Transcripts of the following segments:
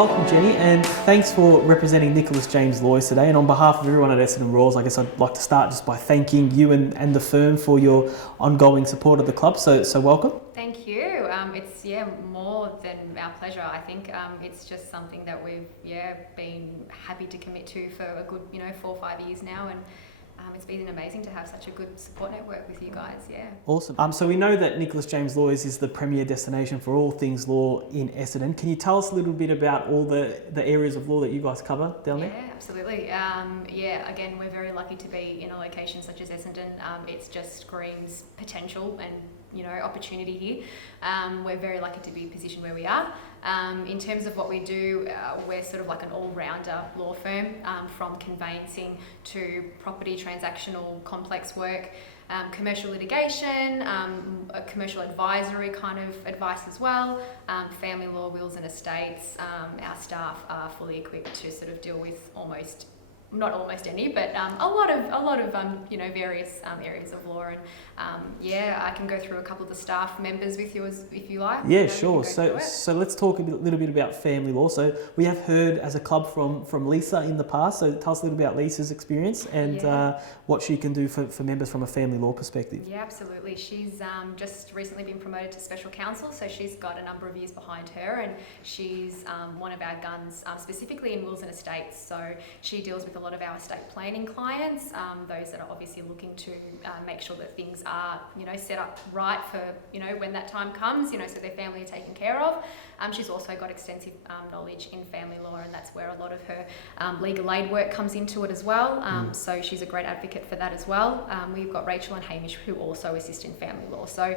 welcome Jenny, and thanks for representing Nicholas James Lawyers today. And on behalf of everyone at Essendon Royals, I guess I'd like to start just by thanking you and the firm for your ongoing support of the club. So welcome. Thank you. It's more than our pleasure. I think it's just something that we've been happy to commit to for a good 4 or 5 years now, and it's been amazing to have such a good support network with you guys. Awesome. So we know that Nicholas James Lawyers is the premier destination for all things law in Essendon. Can you tell us a little bit about all the areas of law that you guys cover down there? Yeah, absolutely. Again, we're very lucky to be in a location such as Essendon. It just screams potential and opportunity here. We're very lucky to be positioned where we are. In terms of what we do, we're sort of like an all-rounder law firm, from conveyancing to property transactional complex work, commercial litigation, commercial advisory kind of advice as well, family law, wills and estates. Our staff are fully equipped to sort of deal with not almost any, but a lot of various areas of law, and I can go through a couple of the staff members with you if you like. Yeah, sure. So let's talk a little bit about family law. So we have heard as a club from Lisa in the past. So tell us a little about Lisa's experience and what she can do for members from a family law perspective. Yeah, absolutely. She's just recently been promoted to special counsel, so she's got a number of years behind her, and she's one of our guns, specifically in wills and estates. So she deals with a lot of our estate planning clients, those that are obviously looking to make sure that things are set up right for when that time comes, so their family are taken care of. She's also got extensive knowledge in family law, and that's where a lot of her legal aid work comes into it as well. So she's a great advocate for that as well. We've got Rachel and Hamish who also assist in family law. So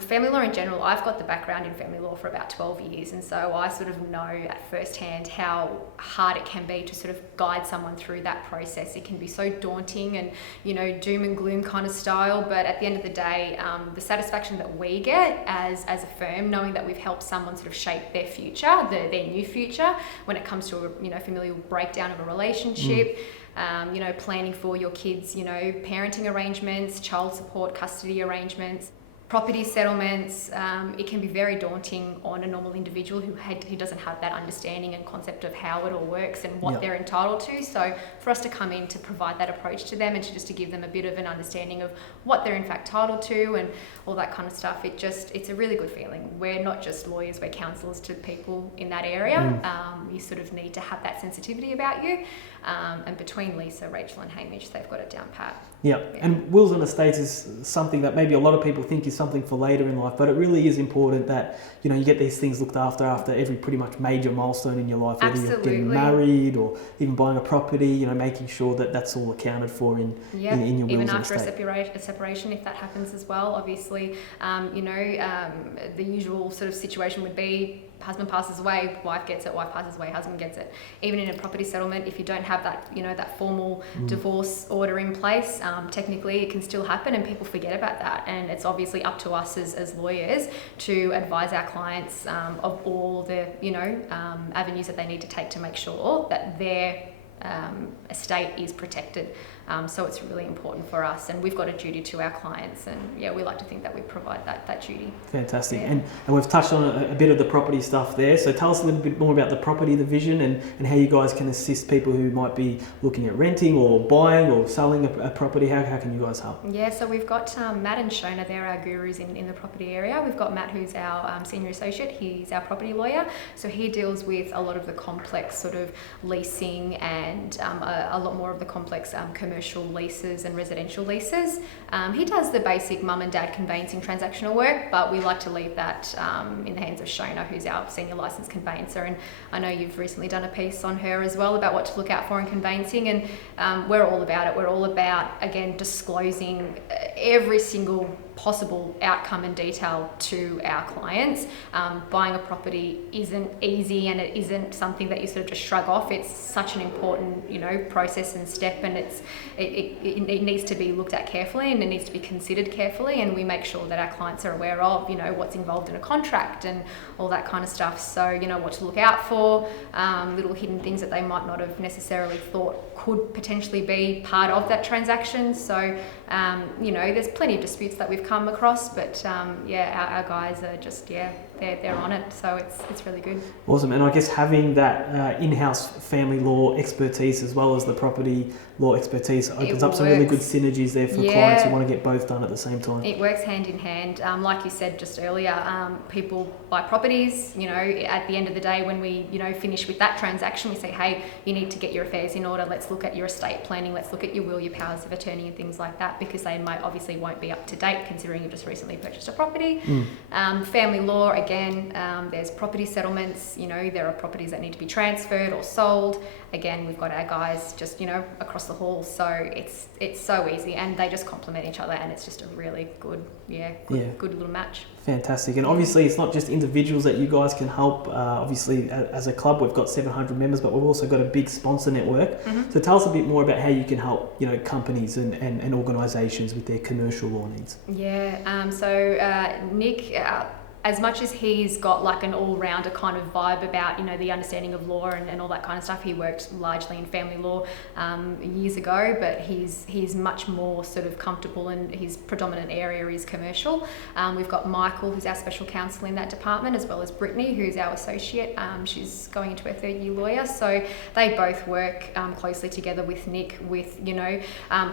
family law in general, I've got the background in family law for about 12 years, and so I sort of know at first hand how hard it can be to sort of guide someone through that process. It can be so daunting and doom and gloom kind of style, but at the end of the day, the satisfaction that we get as a firm, knowing that we've helped someone sort of shape their future, their new future, when it comes to a familial breakdown of a relationship, planning for your kids, parenting arrangements, child support, custody arrangements, property settlements. It can be very daunting on a normal individual who doesn't have that understanding and concept of how it all works and what they're entitled to. So for us to come in to provide that approach to them and to give them a bit of an understanding of what they're in fact entitled to and all that kind of stuff, it's a really good feeling. We're not just lawyers, we're counsellors to people in that area. You sort of need to have that sensitivity about you. And between Lisa, Rachel and Hamish, they've got it down pat. Yeah, and wills and estates is something that maybe a lot of people think is something for later in life, but it really is important that you get these things looked after every pretty much major milestone in your life, whether you're getting married or even buying a property. Making sure that that's all accounted for in your wills and estate. Even after a separation, if that happens as well, obviously, the usual sort of situation would be husband passes away, wife gets it, wife passes away, husband gets it. Even in a property settlement, if you don't have that, that formal divorce order in place, technically it can still happen, and people forget about that. And it's obviously up to us as lawyers to advise our clients of all the, avenues that they need to take to make sure that their estate is protected. So it's really important for us, and we've got a duty to our clients, and we like to think that we provide that duty. Fantastic. And we've touched on a bit of the property stuff there, so tell us a little bit more about the property division and how you guys can assist people who might be looking at renting or buying or selling a property. How can you guys help? So we've got Matt and Shona, they're our gurus in the property area. We've got Matt, who's our senior associate. He's our property lawyer, so he deals with a lot of the complex sort of leasing and a lot more of the complex commercial leases and residential leases. He does the basic mum and dad conveyancing transactional work, but we like to leave that in the hands of Shona, who's our senior licensed conveyancer. And I know you've recently done a piece on her as well about what to look out for in conveyancing, and we're all about it. We're all about, again, disclosing every single possible outcome and detail to our clients. Buying a property isn't easy, and it isn't something that you sort of just shrug off. It's such an important, process and step, and it needs to be looked at carefully, and it needs to be considered carefully, and we make sure that our clients are aware of, what's involved in a contract and all that kind of stuff. So, what to look out for, little hidden things that they might not have necessarily thought could potentially be part of that transaction. So, there's plenty of disputes that we've come across, but our guys are just they're on it. So it's really good. Awesome. And I guess having that in-house family law expertise as well as the property law expertise opens up some really good synergies there for clients who want to get both done at the same time. It works hand in hand. Like you said just earlier, people buy properties, at the end of the day when we, finish with that transaction, we say, hey, you need to get your affairs in order. Let's look at your estate planning. Let's look at your will, your powers of attorney and things like that, because they won't be up to date considering you've just recently purchased a property. Family law, again, there's property settlements. There are properties that need to be transferred or sold. Again, we've got our guys just, across the hall. So it's so easy and they just complement each other and it's just a really good little match. Fantastic. And obviously it's not just individuals that you guys can help. Obviously as a club we've got 700 members, but we've also got a big sponsor network. So tell us a bit more about how you can help companies and organisations with their commercial law needs. So Nick, as much as he's got like an all-rounder kind of vibe about, the understanding of law and all that kind of stuff, he worked largely in family law years ago, but he's much more sort of comfortable and his predominant area is commercial. We've got Michael, who's our special counsel in that department, as well as Brittany, who's our associate. She's going into her third-year lawyer. So they both work closely together with Nick with,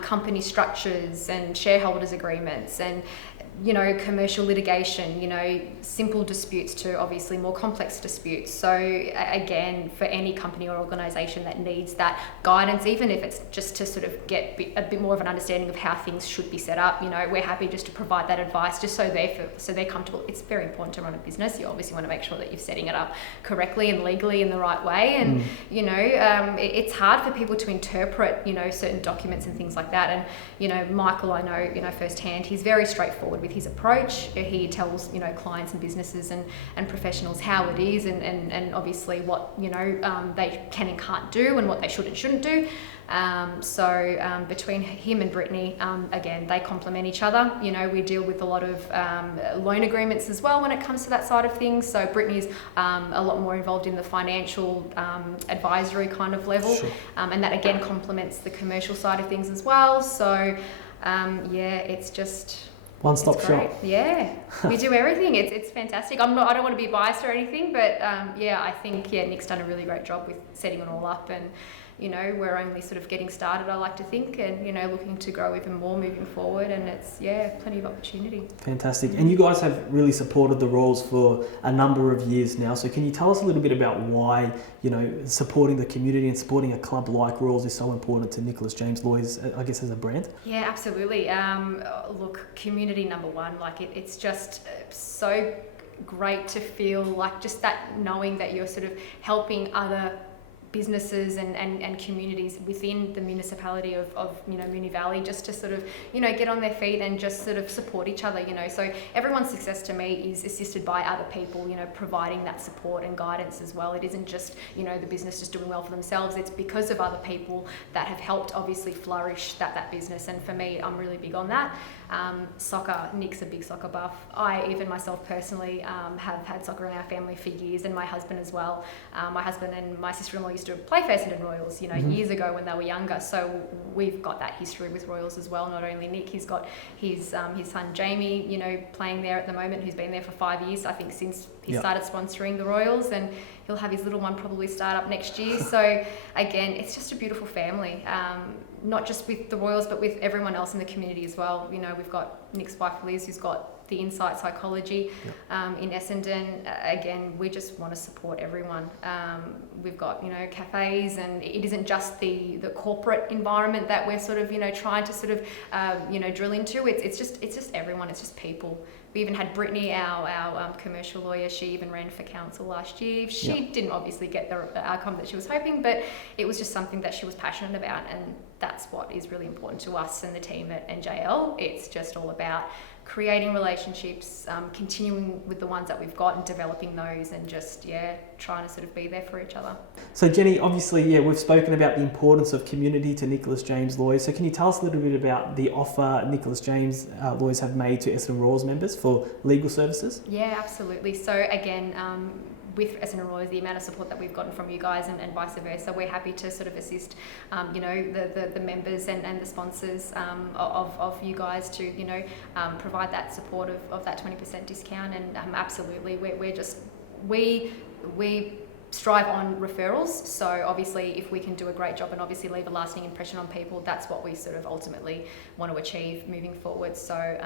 company structures and shareholders agreements and commercial litigation, simple disputes to obviously more complex disputes. So again, for any company or organisation that needs that guidance, even if it's just to sort of get a bit more of an understanding of how things should be set up, we're happy just to provide that advice just so they're comfortable. It's very important to run a business. You obviously want to make sure that you're setting it up correctly and legally in the right way. And, it's hard for people to interpret, certain documents and things like that. And, Michael, I know, firsthand, he's very straightforward with his approach. He tells clients and businesses and professionals how it is and obviously what they can and can't do and what they should and shouldn't do. So between him and Brittany, again, they complement each other. We deal with a lot of loan agreements as well when it comes to that side of things. So Brittany's a lot more involved in the financial advisory kind of level. Sure. And that again complements the commercial side of things as well. So it's just one-stop shop. Yeah, we do everything. It's fantastic. I don't want to be biased or anything, but I think Nick's done a really great job with setting it all up, and we're only sort of getting started, I like to think, and looking to grow even more moving forward, and it's plenty of opportunity. Fantastic. And you guys have really supported the Royals for a number of years now, so can you tell us a little bit about why supporting the community and supporting a club like Royals is so important to Nicholas James Lawyers, I guess, as a brand? Yeah, absolutely. Look, community number one, like it's just so great to feel like just that knowing that you're sort of helping other businesses and communities within the municipality of Moonee Valley just to sort of get on their feet and just sort of support each other. So everyone's success to me is assisted by other people providing that support and guidance as well. It isn't just the business just doing well for themselves. It's because of other people that have helped obviously flourish that business, and for me, I'm really big on that. Soccer, Nick's a big soccer buff. I even myself personally have had soccer in our family for years, and my husband as well. My husband and my sister-in-law used to play for Essendon Royals, years ago when they were younger. So we've got that history with Royals as well. Not only Nick, he's got his son Jamie, playing there at the moment, who's been there for 5 years, I think, since he started sponsoring the Royals, and he'll have his little one probably start up next year. So again, it's just a beautiful family. Not just with the Royals, but with everyone else in the community as well. We've got Nick's wife Liz, who's got the Insight Psychology in Essendon. Again, we just want to support everyone. We've got cafes, and it isn't just the corporate environment that we're sort of trying to sort of drill into. It's just everyone. It's just people. We even had Brittany, our commercial lawyer. She even ran for council last year. She didn't obviously get the outcome that she was hoping, but it was just something that she was passionate about, and that's what is really important to us and the team at NJL. It's just all about creating relationships, continuing with the ones that we've got and developing those, and just trying to sort of be there for each other. So Jenny, obviously we've spoken about the importance of community to Nicholas James Lawyers. So can you tell us a little bit about the offer Nicholas James Lawyers have made to Essendon Royals members for legal services? Yeah, absolutely. So again, with Essendon Royals, the amount of support that we've gotten from you guys and vice versa, we're happy to sort of assist, the members and the sponsors of you guys to, provide that support of that 20% discount. And absolutely, we strive on referrals. So obviously, if we can do a great job and obviously leave a lasting impression on people, that's what we sort of ultimately want to achieve moving forward. So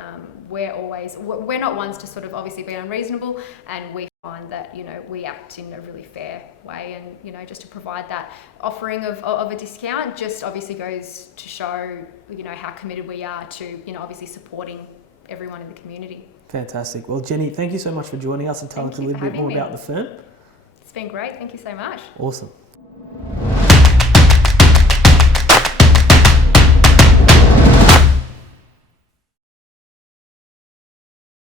we're not ones to sort of obviously be unreasonable, and we find that, we act in a really fair way, and, just to provide that offering of a discount just obviously goes to show, how committed we are to, obviously supporting everyone in the community. Fantastic. Well, Jenny, thank you so much for joining us and telling us a little bit more about the firm. It's been great. Thank you so much. Awesome.